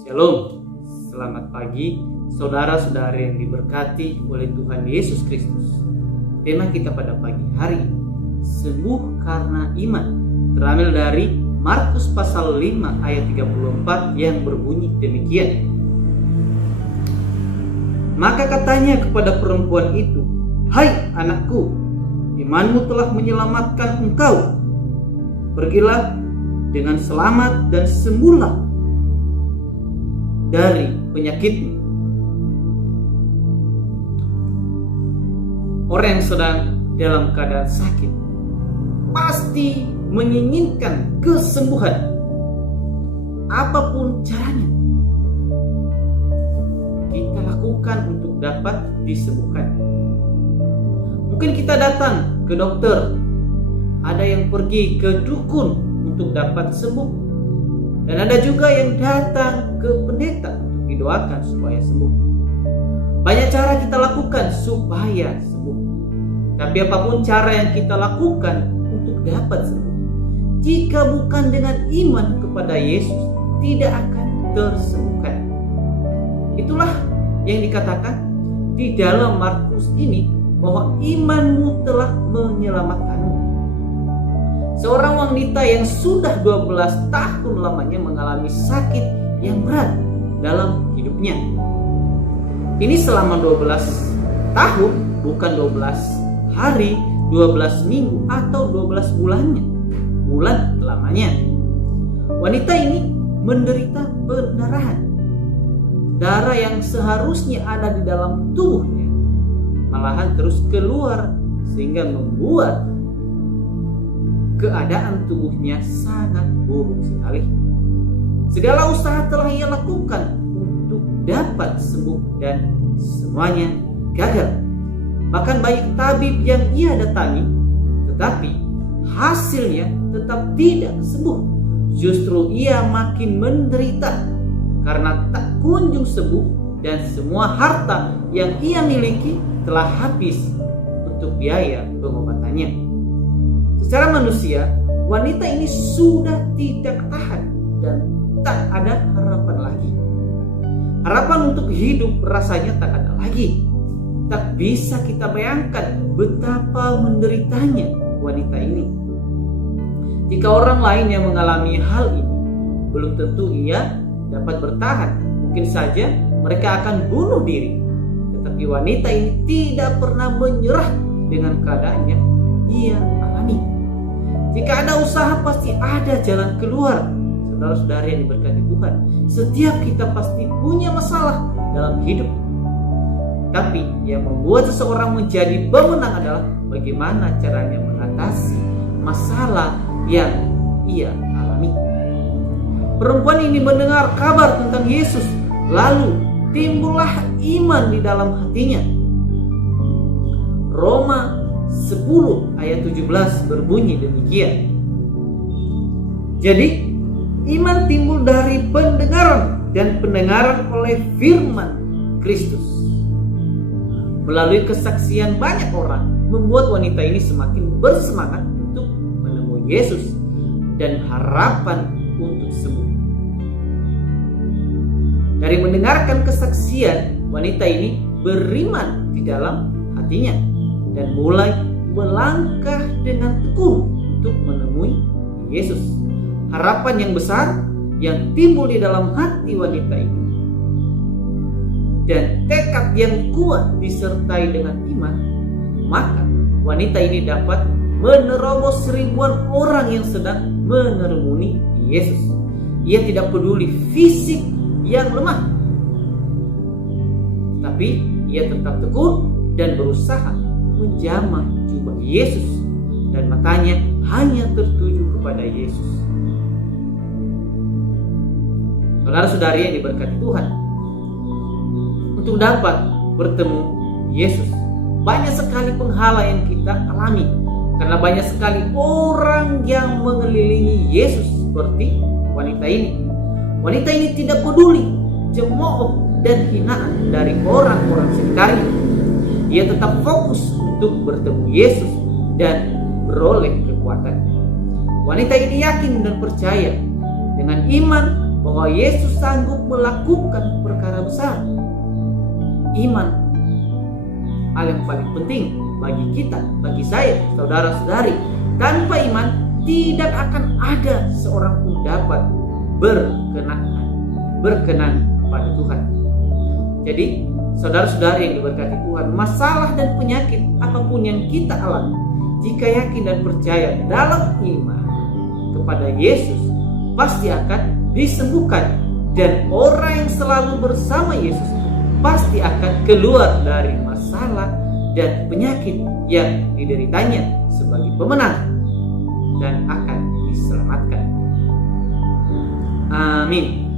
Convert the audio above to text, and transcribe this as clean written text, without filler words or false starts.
Shalom, selamat pagi saudara-saudari yang diberkati oleh Tuhan Yesus Kristus. Tema kita pada pagi hari ini, sembuh karena iman, terambil dari Markus pasal 5 ayat 34 yang berbunyi demikian. Maka katanya kepada perempuan itu, "Hai anakku, imanmu telah menyelamatkan engkau. Pergilah dengan selamat dan sembuhlah dari penyakitmu." Orang yang sedang dalam keadaan sakit pasti menginginkan kesembuhan, apapun caranya kita lakukan untuk dapat disembuhkan. Mungkin kita datang ke dokter, ada yang pergi ke dukun untuk dapat sembuh, dan ada juga yang datang ke pendeta untuk didoakan supaya sembuh. Banyak cara kita lakukan supaya sembuh. Tapi apapun cara yang kita lakukan untuk dapat sembuh, jika bukan dengan iman kepada Yesus, tidak akan tersembuhkan. Itulah yang dikatakan di dalam Markus ini, bahwa imanmu telah menyelamatkanmu. Seorang wanita yang sudah 12 tahun lamanya mengalami sakit yang berat dalam hidupnya. Ini selama 12 tahun, bukan 12 hari, 12 minggu, atau 12 bulannya. Bulan lamanya. Wanita ini menderita pendarahan. Darah yang seharusnya ada di dalam tubuhnya malahan terus keluar, sehingga membuat keadaan tubuhnya sangat buruk sekali. Segala usaha telah ia lakukan untuk dapat sembuh dan semuanya gagal. Bahkan banyak tabib yang ia datangi, tetapi hasilnya tetap tidak sembuh. Justru ia makin menderita karena tak kunjung sembuh, dan semua harta yang ia miliki telah habis untuk biaya pengobatannya. Secara manusia, wanita ini sudah tidak tahan dan tak ada harapan lagi. Harapan untuk hidup rasanya tak ada lagi. Tak bisa kita bayangkan betapa menderitanya wanita ini. Jika orang lain yang mengalami hal ini, belum tentu ia dapat bertahan. Mungkin saja mereka akan bunuh diri. Tetapi wanita ini tidak pernah menyerah dengan keadaan yang ia alami. Jika ada usaha, pasti ada jalan keluar. Saudara-saudari yang diberkati Tuhan, setiap kita pasti punya masalah dalam hidup. Tapi yang membuat seseorang menjadi pemenang adalah bagaimana caranya mengatasi masalah yang ia alami. Perempuan ini mendengar kabar tentang Yesus, lalu timbullah iman di dalam hatinya. Roma 10 ayat 17 berbunyi demikian. Jadi iman timbul dari pendengaran, dan pendengaran oleh firman Kristus. Melalui kesaksian banyak orang, membuat wanita ini semakin bersemangat untuk menemui Yesus dan harapan untuk sembuh. Dari mendengarkan kesaksian, wanita ini beriman di dalam hatinya dan mulai melangkah dengan tekun untuk menemui Yesus. Harapan yang besar yang timbul di dalam hati wanita ini dan tekad yang kuat disertai dengan iman, maka wanita ini dapat menerobos ribuan orang yang sedang mengerumuni Yesus. Ia tidak peduli fisik yang lemah, tapi ia tetap tekun dan berusaha menjamah jubah Yesus, dan matanya hanya tertuju kepada Yesus. Saudara-saudari yang diberkati Tuhan, untuk dapat bertemu Yesus, banyak sekali penghala yang kita alami, karena banyak sekali orang yang mengelilingi Yesus seperti wanita ini. Wanita ini tidak peduli cemooh dan hinaan dari orang-orang sekitarnya. Ia tetap fokus untuk bertemu Yesus dan beroleh kekuatan. Wanita ini yakin dan percaya dengan iman bahwa Yesus sanggup melakukan perkara besar. Iman hal yang paling penting bagi kita, bagi saya, saudara-saudari. Tanpa iman tidak akan ada seorang pun dapat berkenan pada Tuhan. Jadi saudara-saudari yang diberkati Tuhan, masalah dan penyakit apapun yang kita alami, jika yakin dan percaya dalam iman kepada Yesus, pasti akan disembuhkan. Dan orang yang selalu bersama Yesus pasti akan keluar dari masalah dan penyakit yang dideritanya sebagai pemenang dan akan diselamatkan. Amin.